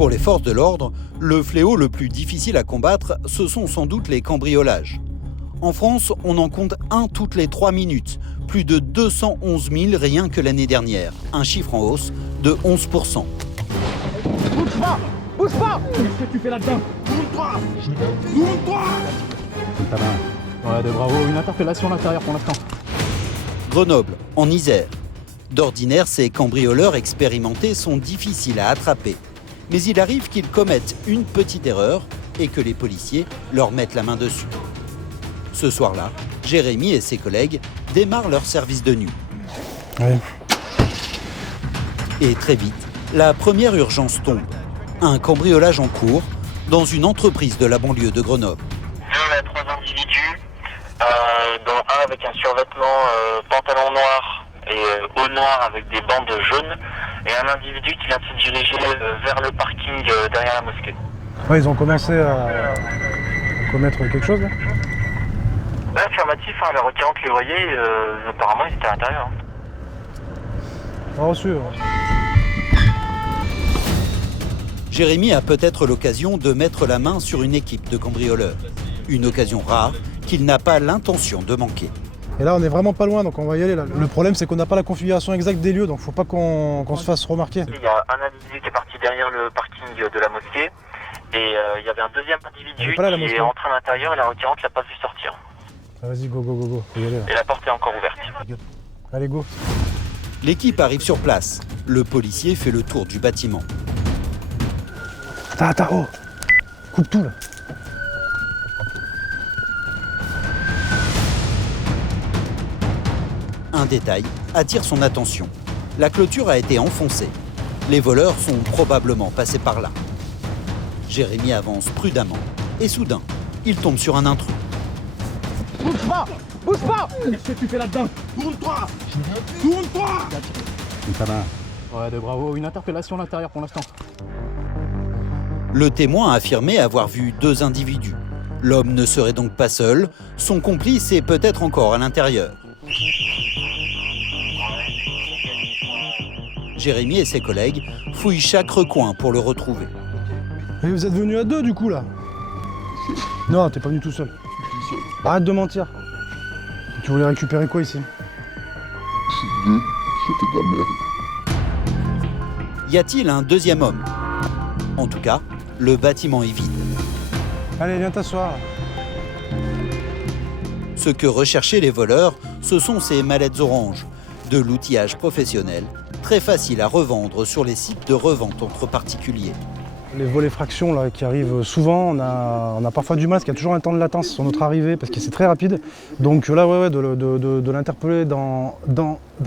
Pour les forces de l'ordre, le fléau le plus difficile à combattre, ce sont sans doute les cambriolages. En France, on en compte un toutes les 3 minutes, plus de 211 000 rien que l'année dernière, un chiffre en hausse de 11%. Bouge pas! Bouge pas! Qu'est-ce que tu fais là-dedans? Tourne-toi! Tourne-toi! Ouais, de bravo, une interpellation à l'intérieur pour l'instant. Grenoble, en Isère. D'ordinaire, ces cambrioleurs expérimentés sont difficiles à attraper. Mais il arrive qu'ils commettent une petite erreur et que les policiers leur mettent la main dessus. Ce soir-là, Jérémy et ses collègues démarrent leur service de nuit. Ouais. Et très vite, la première urgence tombe. Un cambriolage en cours dans une entreprise de la banlieue de Grenoble. On a 3 individus, dont un avec un survêtement pantalon noir et haut noir avec des bandes jaunes, et un individu qui vient de se diriger vers le parking derrière la mosquée. Ouais, ils ont commencé à commettre quelque chose là? Ouais, affirmatif, hein, la requérante les voyait, apparemment ils étaient à l'intérieur. Pas reçu. Jérémy a peut-être l'occasion de mettre la main sur une équipe de cambrioleurs. Une occasion rare qu'il n'a pas l'intention de manquer. Et là, on est vraiment pas loin, donc on va y aller. Là. Le problème, c'est qu'on n'a pas la configuration exacte des lieux, donc faut pas qu'on se fasse remarquer. Il y a un individu qui est parti derrière le parking de la mosquée, et il y avait un deuxième individu qui est entré à l'intérieur et la requérante l'a pas vu sortir. Ah, vas-y, go, go, go, go. Faut y aller, là. Et la porte est encore ouverte. Allez, go. L'équipe arrive sur place. Le policier fait le tour du bâtiment. Attends, oh. Coupe tout, là. Un détail attire son attention. La clôture a été enfoncée. Les voleurs sont probablement passés par là. Jérémy avance prudemment et soudain, il tombe sur un intrus. Bouge pas! Bouge pas! Qu'est-ce que tu fais là-dedans? Tourne-toi! Tourne-toi! Ouais, de bravo, une interpellation à l'intérieur pour l'instant. Le témoin a affirmé avoir vu 2 individus. L'homme ne serait donc pas seul, son complice est peut-être encore à l'intérieur. Jérémy et ses collègues fouillent chaque recoin pour le retrouver. Et vous êtes venus à 2 du coup là? Non, t'es pas venu tout seul. Arrête de mentir. Tu voulais récupérer quoi ici? C'était de la merde. Y a-t-il un deuxième homme? En tout cas, le bâtiment est vide. Allez, viens t'asseoir. Ce que recherchaient les voleurs, ce sont ces mallettes oranges, de l'outillage professionnel, très facile à revendre sur les sites de revente entre particuliers. Les volets fractions là, qui arrivent souvent, on a parfois du mal parce qu'il y a toujours un temps de latence sur notre arrivée parce que c'est très rapide. Donc là, de l'interpeller dans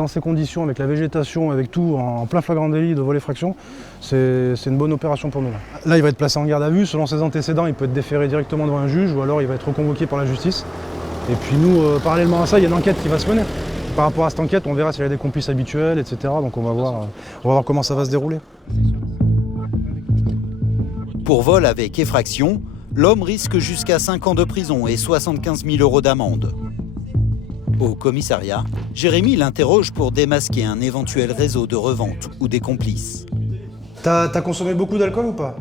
ces conditions, avec la végétation, avec tout, en plein flagrant délit de volet fractions, c'est une bonne opération pour nous. Là, il va être placé en garde à vue. Selon ses antécédents, il peut être déféré directement devant un juge ou alors il va être reconvoqué par la justice. Et puis nous, parallèlement à ça, il y a une enquête qui va se mener. Par rapport à cette enquête, on verra s'il y a des complices habituels, etc. Donc on va voir comment ça va se dérouler. Pour vol avec effraction, l'homme risque jusqu'à 5 ans de prison et 75 000 € d'amende. Au commissariat, Jérémy l'interroge pour démasquer un éventuel réseau de revente ou des complices. T'as consommé beaucoup d'alcool ou pas?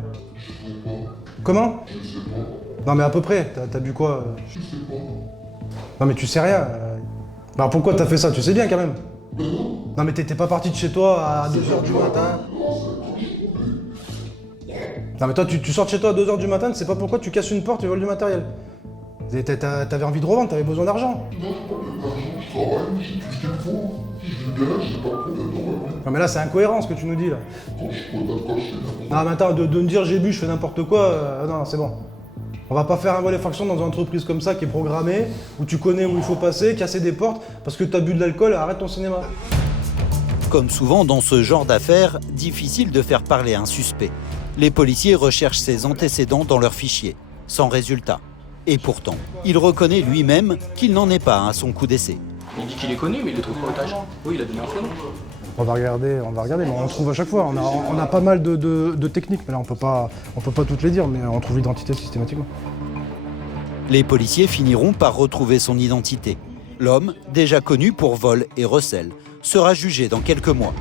Comment? Non mais à peu près, t'as bu quoi? Non mais tu sais rien. Alors pourquoi t'as fait ça? Tu sais bien quand même. Non mais t'étais pas parti de chez toi à 2h du matin? Non mais toi tu sors de chez toi à 2h du matin, tu sais pas pourquoi tu casses une porte et voles du matériel. T'avais envie de revendre, t'avais besoin d'argent. Non mais là c'est incohérent ce que tu nous dis là. Non mais attends, de me dire j'ai bu, je fais n'importe quoi, non c'est bon. On va pas faire un volet fraction dans une entreprise comme ça qui est programmée, où tu connais où il faut passer, casser des portes, parce que t'as bu de l'alcool, arrête ton cinéma. Comme souvent dans ce genre d'affaires, difficile de faire parler un suspect. Les policiers recherchent ses antécédents dans leurs fichiers, sans résultat. Et pourtant, il reconnaît lui-même qu'il n'en est pas à son coup d'essai. Il dit qu'il est connu, mais il le trouve pas au tage. Oui, il a donné un faux nom. On va regarder, mais on trouve à chaque fois. On a pas mal de techniques, mais là on peut pas toutes les dire, mais on trouve l'identité systématiquement. Les policiers finiront par retrouver son identité. L'homme, déjà connu pour vol et recel, sera jugé dans quelques mois.